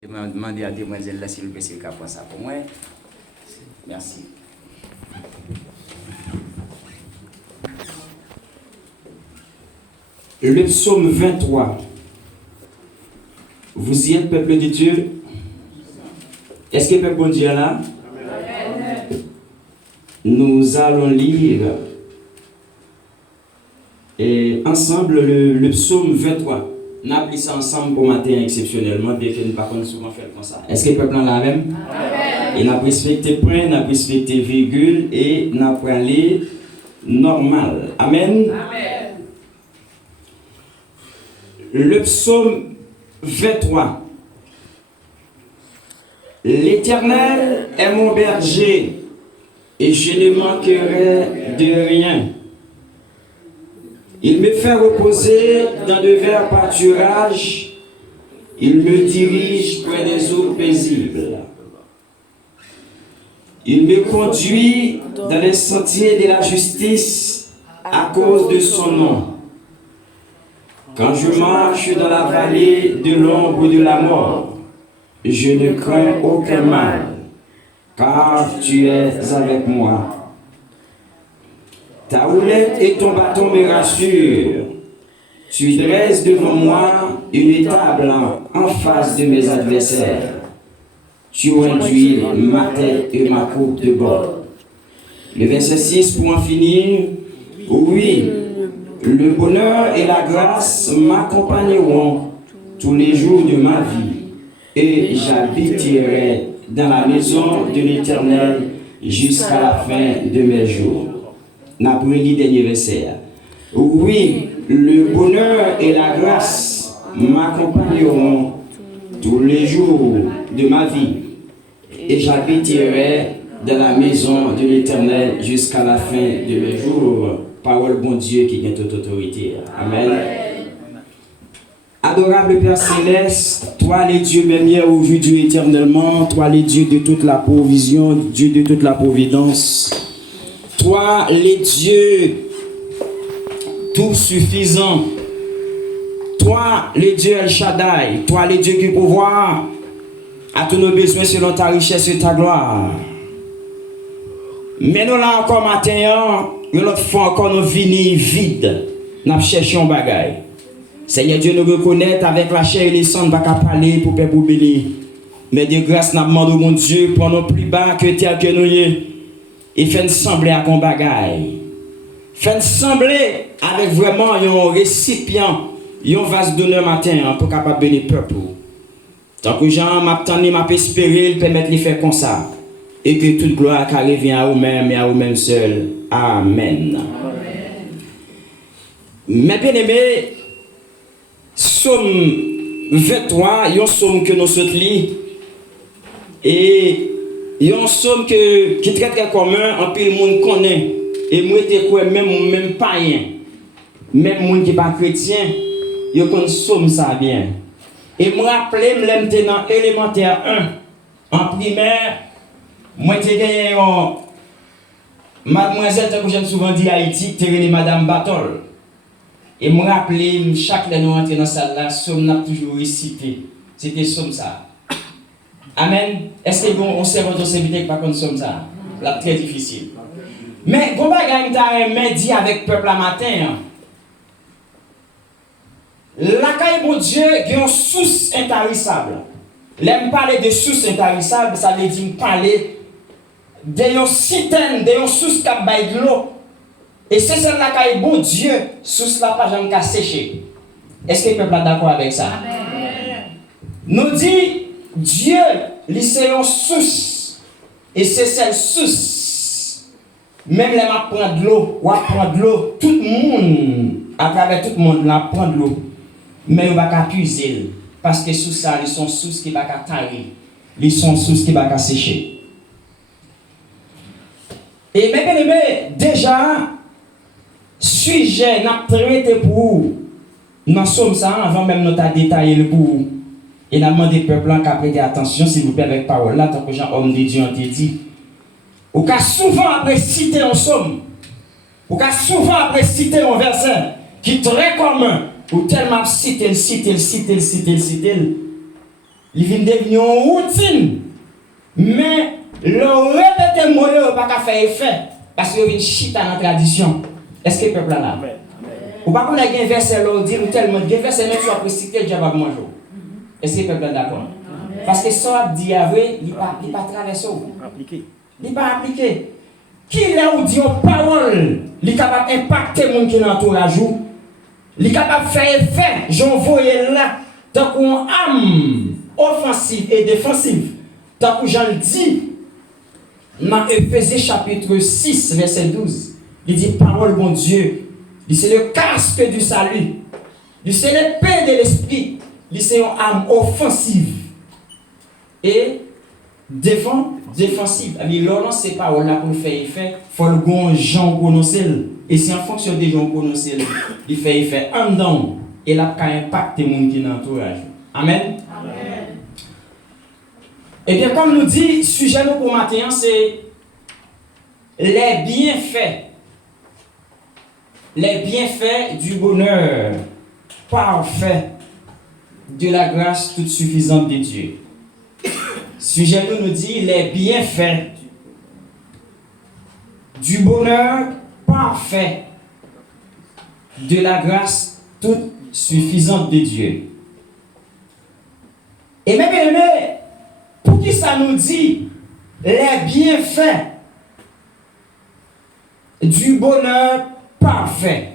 Je vais demander à demoiselle là s'il vous plaît s'il peut prendre ça pour moi. Merci. Le psaume 23. Vous y êtes, peuple de Dieu? Est-ce que le peuple de Dieu est là? Amen. Nous allons lire ensemble le psaume 23. Nous appelons ça ensemble pour matin exceptionnellement, bien que nous ne pas souvent faire comme ça. Est-ce que le peuple est là même? Amen. Et nous avons respecté point, nous avons respecté virgule et nous avons parlé normal. Amen. Amen. Le psaume 23. L'Éternel est mon berger et je ne manquerai de rien. Il me fait reposer dans de verts pâturages. Il me dirige près des eaux paisibles. Il me conduit dans les sentiers de la justice à cause de son nom. Quand je marche dans la vallée de l'ombre de la mort, je ne crains aucun mal, car tu es avec moi. Ta houlette et ton bâton me rassurent. Tu dresses devant moi une table en face de mes adversaires. Tu induis ma tête et ma coupe de bord. Le verset 6 pour en finir. Oui, le bonheur et la grâce m'accompagneront tous les jours de ma vie, et j'habiterai dans la maison de l'Éternel jusqu'à la fin de mes jours. N'a pris le dernier verset. Oui, le bonheur et la grâce m'accompagneront tous les jours de ma vie, et j'habiterai dans la maison de l'Éternel jusqu'à la fin de mes jours. Parole bon Dieu qui a toute autorité. Amen. Adorable Père Céleste, toi les dieux même hier, aujourd'hui, éternellement, toi les dieux de toute la provision, Dieu de toute la providence, toi les dieux tout suffisants, toi les dieux El Shaddai, toi les dieux qui pourvoient à tous nos besoins selon ta richesse et ta gloire. Mais nous là encore matin, une autre fois encore nous venons vides, nous cherchons bagaille. Seigneur Dieu nous reconnaît avec la chair et les sangs, nous ne pouvons pas parler pour faire pour bénir. Mais de grâce, nous demandons mon Dieu pour nous plus bas que tel que nous y et fait sembler à qu'on bagaille. Fait sembler avec vraiment un récipient, un vase d'honneur matin pour capable bénir le peuple. Tant que Jean m'attendait, m'a espéré, il permet de les faire comme ça. Et que toute gloire revient à vous-même et à vous-même seul. Amen. Mes bien-aimés, Psaume 23, il y a un psaume que nous souhaitons lire. Et il y a un psaume qui est très très commun, en plus le monde connaît. Et moi, même païen, même monde qui n'est pas chrétien, il y a un psaume ça bien. Et moi, rappelez, je suis dans élémentaire 1, en primaire. Moi, j'ai gagné mademoiselle, que j'aime souvent dire Haïti, j'ai Madame Batol. Et me rappelez, chaque fois que nous rentrons dans la salle là, somme n'a toujours récité. C'était somme ça. Amen. Est-ce que on sait votre serviteur qui pas comme somme ça? Là, très difficile. Mais, quand on a dit avec le peuple à matin, la caille de Dieu, il y a une source intarissable. L'aime parler de source intarissable, ça veut dire parler de citerne, de source qui a de l'eau. Et c'est celle-là qui est bon Dieu, source la pas jamais séché. Est-ce que le peuple est d'accord avec ça? Amen. Nous dit Dieu, c'est une source. Et c'est cette source. Même les gens prennent de l'eau, ou prendre de l'eau, tout le monde, à travers tout le monde, là prend de l'eau. Mais on va pas puiser. Parce que sous ça, ils sont sources qui ne vont pas tarir. Ils sont sources qui ne vont pas sécher. Et mes bien-aimés, déjà, sujet n'a traité pour vous. Nous sommes ça avant même notre détailler le pour vous. Et nous demandé au peuple à prêter attention, s'il vous plaît, avec parole là, tant que Jean, homme de Dieu, ont dit. Ou qu'à souvent après citer un somme, ou qu'à souvent après citer un verset qui est très commun, ou tellement citer. il vient devenir une routine. Mais le répéter mot là pas qu'à faire effet parce que vient chita dans la tradition. Est-ce que le peuple là? Ou pas qu'on a un verset là dire ou tellement un verset même soit précité le diable va manger. Est-ce que le peuple est d'accord? Parce que ça dit vrai, il pas traverser. Il pas appliqué. Qui là où dit une parole, il est capable d'impacter les gens qui l'entourage. Il est capable de faire effet. J'envoie là, tant qu'on âme offensive et défensive. Tant que j'en dis, dans Éphésiens chapitre 6, verset 12, il dit parole bon Dieu. Il c'est le casque du salut. Il c'est l'épée de l'esprit. Il c'est une âme offensive et défensive. Alors, l'on ces paroles-là pour faire effet, il faut le bon gens prononcer. Et c'est en fonction des gens prononcer, il fait effet en dedans. Et là, il impacte les gens qui l'entourage. Amen. Amen. Eh bien, comme nous dit, le sujet pour matin, c'est les bienfaits. Les bienfaits du bonheur parfait de la grâce toute suffisante de Dieu. Sujet nous dit les bienfaits du bonheur parfait de la grâce toute suffisante de Dieu. Et mes bien-aimés, pour qui ça nous dit les bienfaits du bonheur parfait?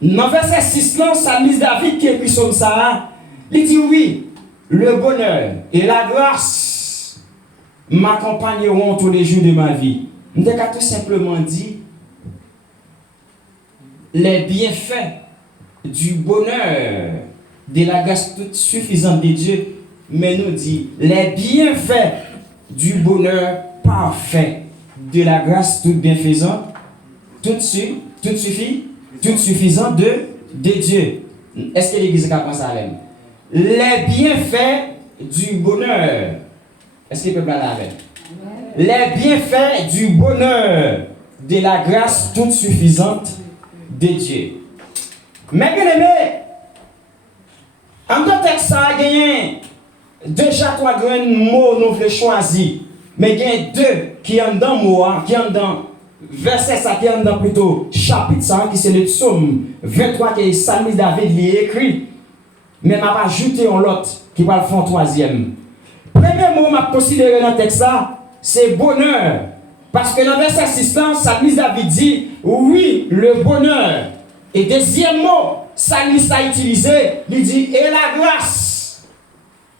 Dans verset 6, Psalmiste David qui écrit comme ça, il dit oui, le bonheur et la grâce m'accompagneront tous les jours de ma vie. Nous avons tout simplement dit les bienfaits du bonheur de la grâce toute suffisante de Dieu, mais nous dit les bienfaits du bonheur parfait de la grâce toute bienfaisante, toute suffisante de Dieu. Est-ce que l'Église a pensé à l'aime? Les bienfaits du bonheur. Est-ce qu'il peut parler avec? Les bienfaits du bonheur de la grâce toute suffisante de Dieu. Mais bien aimé, en tant que ça a gagné déjà 3 grands mots nous voulons choisir. Mais il y a 2 qui sont dans moi, qui sont dans verset ça, qui sont dans plutôt chapitre 100, qui c'est le psaume 23 que Psalmiste David lui écrit. Mais je vais ajouter un autre qui va le faire 3e. Premier mot que je considère dans le texte, c'est bonheur. Parce que dans le verset 6, Psalmiste David dit oui, le bonheur. Et deuxième mot, Psalmiste a utilisé, il dit et la grâce.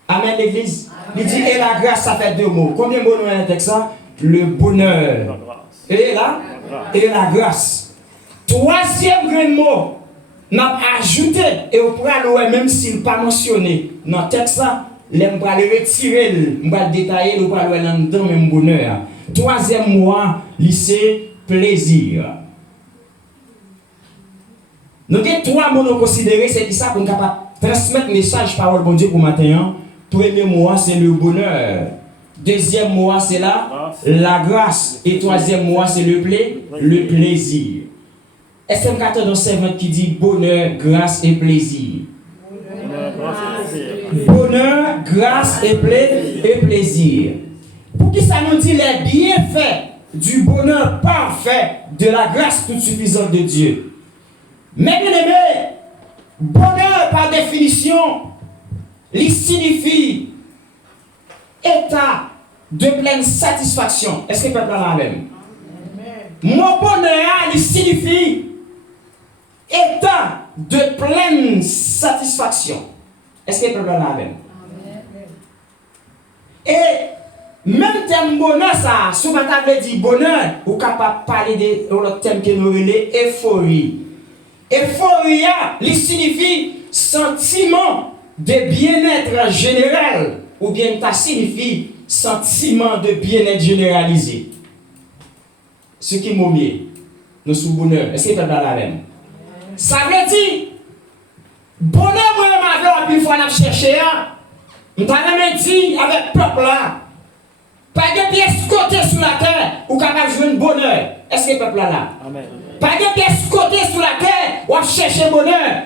Amen, l'église. Il dit et la grâce, ça fait 2 mots. Combien de mots dans le texte? Le bonheur. Et la grâce. 3e grand mot. N'a ajouté et on pourra le même s'il n'est pas mentionné dans le texte, on va le retirer, on va le détailler, on va le dans le même bonheur. 3e mot, c'est plaisir. Nous avons 3 mots à considérer, c'est ça pour nous transmettre le message parole bon Dieu pour matin. Premier mot, c'est le bonheur. Deuxième mot, c'est la grâce. Et 3e mot, c'est le plaisir. SM14 dans 7 qui dit bonheur, grâce et plaisir. Bonheur, grâce et plaisir. Pour qui ça nous dit les bienfaits du bonheur parfait de la grâce toute suffisante de Dieu. Mais bien aimé, bonheur par définition, il signifie état de pleine satisfaction. Est-ce que le peuple a la même? Mon bonheur, il signifie état de pleine satisfaction. Est-ce que le peuple a la même? Et même terme bonheur, ça, si vous avez dit bonheur, vous êtes capable de parler de l'autre terme que nous appelons euphorie. Euphorie, il signifie sentiment de bien-être général, ou bien ça signifie sentiment de bien-être généralisé. Ce qui m'a mis, nous sommes bonheur. Est-ce que tu as la même? Ça veut dire, bonheur, moi, je m'avais une fois cherché, je t'avais dit avec peuple là, pas de pièces côté sur la terre, ou capable de jouer un bonheur. Est-ce que le peuple là? Amen. Pas de pièces côté sur la terre, ou chercher bonheur.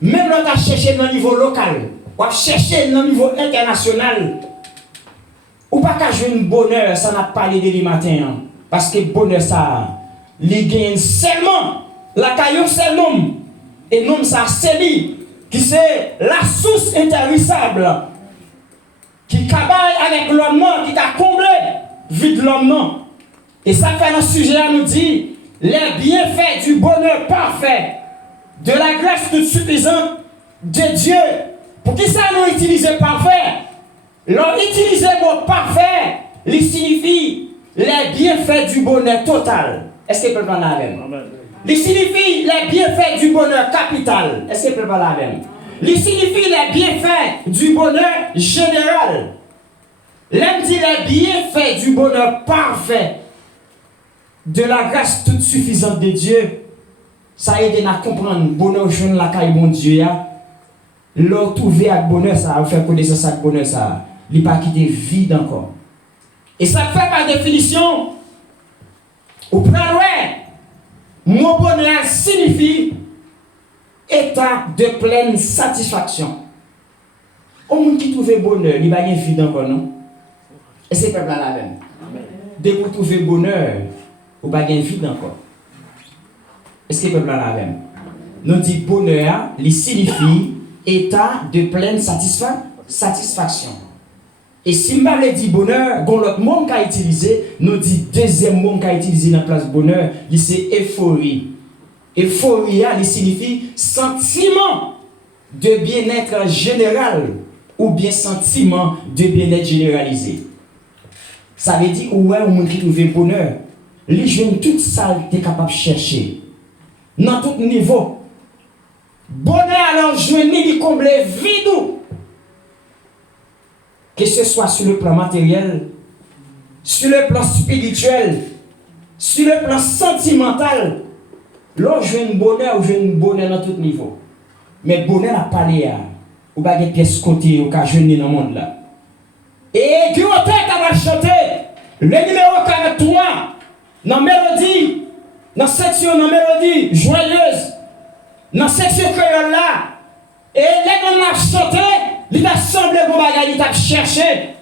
Même là, tu as cherché dans le niveau local. ou à chercher au niveau international, ou pas qu'à jouer un bonheur, ça n'a pas parlé de matin. Parce que bonheur, ça, les gagne seulement, la caillou, c'est l'homme. Et l'homme, ça, c'est lui, qui c'est la source intarissable, qui cabaye avec l'homme, qui t'a comblé, vide l'homme. Et ça fait un sujet à nous dire, les bienfaits du bonheur parfait, de la grâce toute suffisante de Dieu. Pour qui ça nous utilise parfait? L'on utilise le mot parfait, il signifie les bienfaits du bonheur total. Est-ce que peut prendre la même? Il signifie les bienfaits du bonheur capital. Est-ce que peut prendre la même? Il signifie les bienfaits du bonheur général. L'homme dit les bienfaits du bonheur parfait, de la grâce toute suffisante de Dieu. Ça aide à comprendre le bonheur jeune la caille mon Dieu. L'on trouvé avec bonheur, ça va faire connaître ça avec bonheur, ça. Il n'est pas quitté vide encore. Et ça fait par définition, au plan mon bonheur signifie état de pleine satisfaction. Au monde qui trouve bonheur, il va pas vide encore, non? Et c'est pas la même. Dès que vous trouvez bonheur, vous n'avez pas vide encore. Est-ce que peuple la même? Nous dit bonheur, il signifie état de pleine satisfaction. Et si je dis bonheur, bon l'autre mot qu'a utilisé, nous dit deuxième mot qu'a utilisé dans la place bonheur, c'est euphorie. Euphorie, il signifie sentiment de bien-être général ou bien sentiment de bien-être généralisé. Ça veut dire ouais, au monde qui trouve bonheur, les jeunes tout ça t'es capable de chercher. Dans tout niveau. Bonheur alors jeunes ni combler vide. Que ce soit sur le plan matériel, sur le plan spirituel, sur le plan sentimental, l'on joue un bonheur ou joue un bonheur dans tout niveau. Mais bonheur n'a pas l'air. Ou pas des pièces côté ou qu'à jouer dans le monde là. Et qui a chanter le numéro 43 dans mélodie, dans section dans mélodie joyeuse, dans section créole là. Et les gens ont chanté, ils ont semblé pour bagaille, ils ont cherché.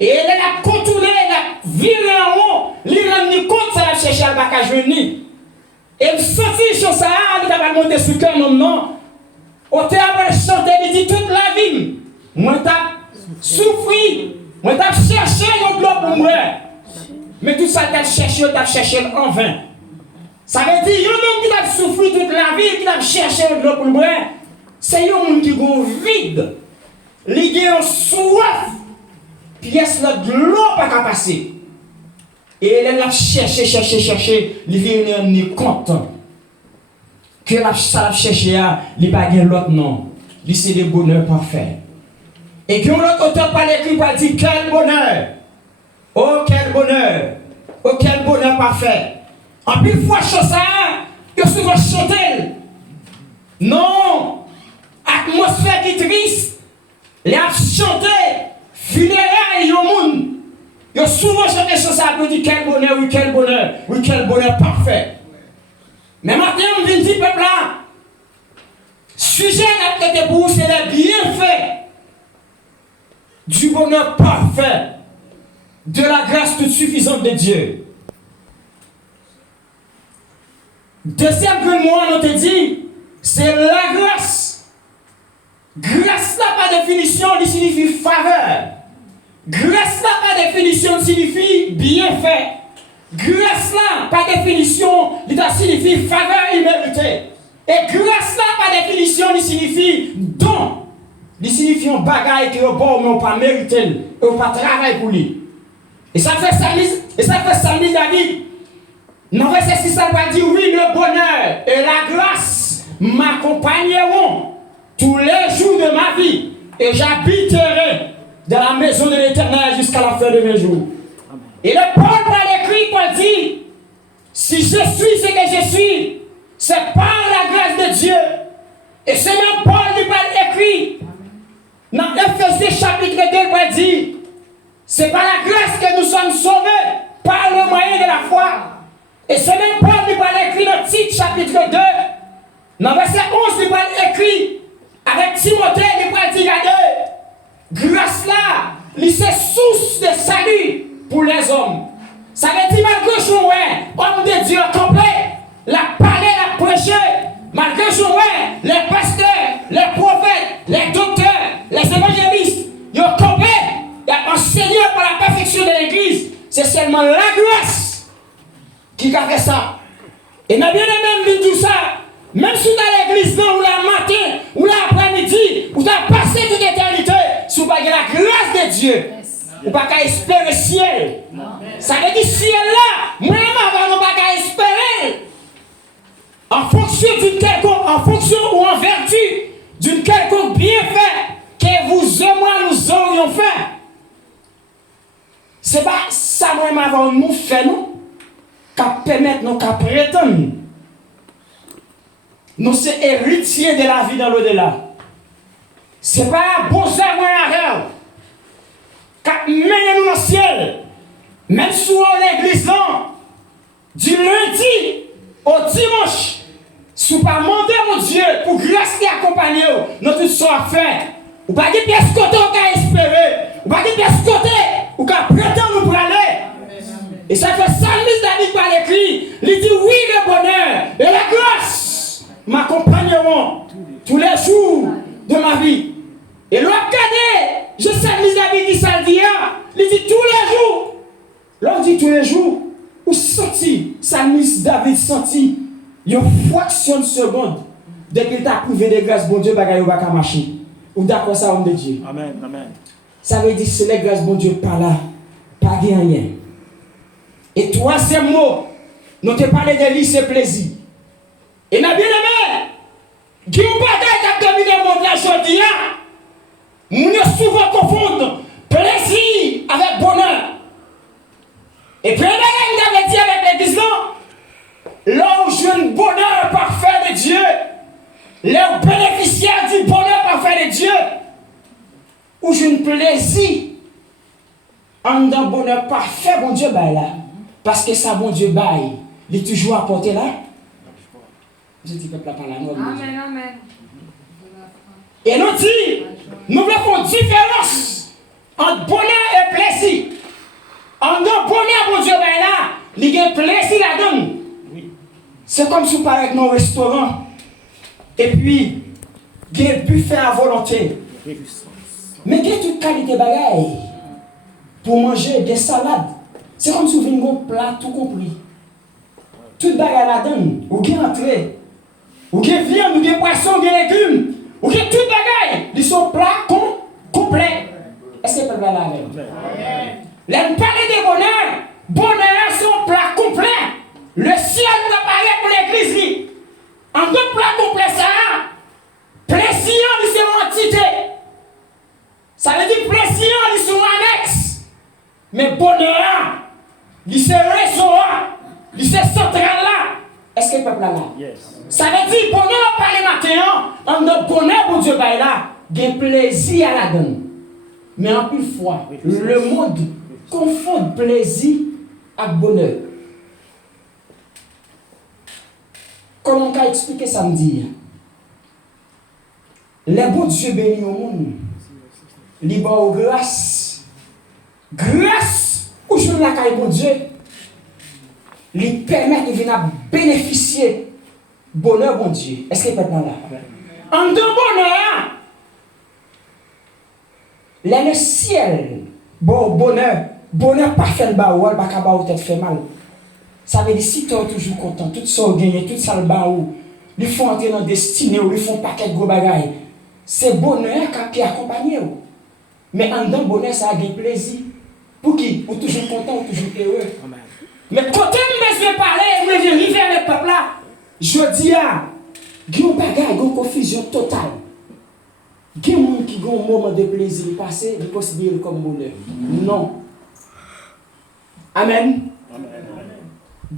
Et ils ont contourné, ils ont viré en haut, ils ont compte ça a cherché à la journée. Et ils sont sortis sur ça, ils ont monté sur le cœur, non. Au théâtre, ils chanté, ils dit toute la vie. Moi, j'ai souffert, moi, j'ai cherché un globe pour moi. Mais tout ça, tu as cherché en vain. Ça veut dire, il y a un homme qui a souffert toute la vie, qui a cherché un globe pour moi. C'est un homme qui est vide. Il a soif. Pièce de l'eau pas qu'à passer. Et elle a cherché. Il vient content. Que ça a cherché, il n'a pas l'autre non. Il c'est le bonheur parfait. Et que l'autre auteur par l'écrit va dire quel bonheur. Oh quel bonheur. Oh quel bonheur parfait. En plus fois chose ça, il a souvent chanté. Non. Atmosphère qui est triste, les a chanté, funérailles au monde. Ils ont souvent chanté sur ça pour dire quel bonheur parfait. Mais maintenant, on vient dire, peuple là, sujet n'a traité pour vous, c'est les bienfaits du bonheur parfait, de la grâce toute suffisante de Dieu. Deuxième que moi, on te dit, c'est la grâce. Grâce là, par définition, il signifie faveur. Grâce là, par définition, signifie bienfait. Grâce là, par définition, il signifie faveur imméritée. Et grâce là, par définition, il signifie don. Il signifie un bagage qui est bon, mais on ne pas mériter, et on ne pas travailler pour lui. Et ça fait ça, David. Dans verset 6, ça va dire oui, le bonheur et la grâce m'accompagneront tous les jours de ma vie, et j'habiterai dans la maison de l'Éternel jusqu'à la fin de mes jours. Et le Paul par l'écrit, Paul dit, si je suis ce que je suis, c'est par la grâce de Dieu. Et c'est même Paul qui parle écrit, dans Ephésiens chapitre 2, Paul dit, c'est par la grâce que nous sommes sauvés, par le moyen de la foi. Et c'est même Paul qui parle écrit dans Tite chapitre 2, dans verset 11, il parle écrit, avec Timothée, il va dire, regardez, grâce là, c'est source de salut pour les hommes. Ça veut dire malgré que homme de Dieu complet, la parler, la prêcher, malgré que les pasteurs, les prophètes, les docteurs, les évangélistes, ils ont compris, ils ont enseigné pour la perfection de l'église. C'est seulement la grâce qui a fait ça. Et ma bien-aimée me dit ça, même si dans l'église, ou la matin, ou l'après-midi, ou tu as passé toute l'éternité, si vous n'avez la grâce de Dieu, vous n'avez pas espérer le ciel. Ça veut dire ciel là, moi, vous n'avez pas espérer. En fonction d'une quelconque, en fonction ou en vertu d'une quelconque bienfait que vous et moi nous aurions fait. Ce n'est pas ça, moi, avant nous fait, nous, qu'à permettre, nous, qu'à prétendre. Nous sommes héritiers de la vie dans l'au-delà. Ce n'est pas un bon serment à rêve qui mène nous dans le ciel. Même si on est l'église, du lundi au dimanche, si vous ne pas demander mon Dieu pour grâce et accompagner, nous tout ça à faire. Ou pas dire pièce côté ou qu'à espérer. Ou pas dire pièce côté ou qu'à prétendre nous pour aller. Et ça fait Salmis David par l'écrit. Il dit oui le bonheur et la grâce m'accompagneront tous les jours de ma vie. Et l'on regardez, je Salmis David dit ça, il dit tous les jours. L'on dit tous les jours, ou senti, Salmis David senti, une fraction de seconde, dès qu'il t'a prouvé des grâces, bon Dieu, bagaille ou baka marcher. Ou d'accord ça, homme de Dieu. Amen, amen. Ça veut dire que c'est les grâces, bon Dieu, pas là, pas rien. Et troisième mot, nous te parlé de lui, c'est plaisir. Et ma bien-aimé, qui ou bagaille qui a dominé le monde là aujourd'hui, nous souvent confondre plaisir avec bonheur. Et puis, il avait dit avec l'église, là où j'ai un bonheur parfait de Dieu, les bénéficiaires du bonheur parfait de Dieu, où j'ai un plaisir en un bonheur parfait, bon Dieu, bah là. Parce que ça, bon Dieu, bah, il est toujours apporté là. Je dis peuple par la note. Amen, amen. Et nous dit, nous voulons une différence entre bonheur et plaisir. En un bonheur, mon Dieu, ben là, il y a plaisir là-dedans. C'est comme si vous parlez dans un restaurant. Et puis, il y a un buffet à volonté. Mais il y a toute qualité de bagaille pour manger des salades. C'est comme si vous venez un plat tout compris. Toute bagaille là-dedans. Ou bien entrée. Ou bien viande, ou bien poisson, ou bien légumes. Ou bien toute bagaille. Ils sont plats complets. Est-ce que vous pouvez là avec? L'aime parler de bonheur. Bonheur, son plat complet. Le ciel nous apparaît pour l'église. En deux plats complets, ça. Plaisir, c'est une entité. Ça veut dire plaisir, c'est une annexe. Mais bonheur, c'est réseau, c'est central là. Est-ce que le peuple là? Yes. Ça veut dire bonheur par les matins. En notre bonheur, pour Dieu, là, il y a plaisir à la donne. Mais en plus fois, le monde confond plaisir avec bonheur. Comment on peut expliquer samedi? Les bons Dieu bénis au monde. Libre grâce. Grâce, où je la caille bon Dieu. Lui permet de venir bénéficier bonheur bon Dieu. Est-ce qu'il peut être là? En deux bonheur, le ciel, bon bonheur parfait, le baou, le bacabaou tête fait mal. Ça veut dire si tu es toujours content, tout ça gagné, tout ça le baou, ils font entrer dans destinée, ils font paquet de gros bagailles. C'est bonheur qui accompagne. Mais en dedans bonheur, ça a des plaisir. Pour qui? Pour toujours content, pour toujours heureux. Amen. Mais quand je vais parler, je vais arriver avec le peuple là, je dis, il y a une bagaille, il y a une confusion totale. Il y a des gens qui ont un moment de plaisir passé, ils considèrent comme bonheur. Non. Amen.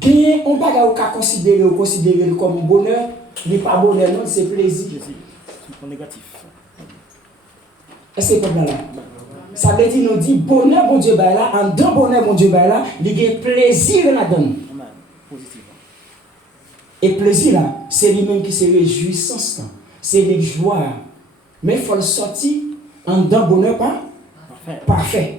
Il y a un bagaille qui est considéré comme bonheur, il n'est pas bonheur, non, c'est plaisir. C'est négatif. Est-ce que c'est là? Ça veut dire, nous dit bonheur, bon Dieu, ben là, en deux bonheur, bon Dieu, ben là, il y a plaisir là-dedans. Et plaisir là, c'est lui-même qui se réjouissance, c'est les joies. Mais il faut le sortir En dedans bonheur pas parfait.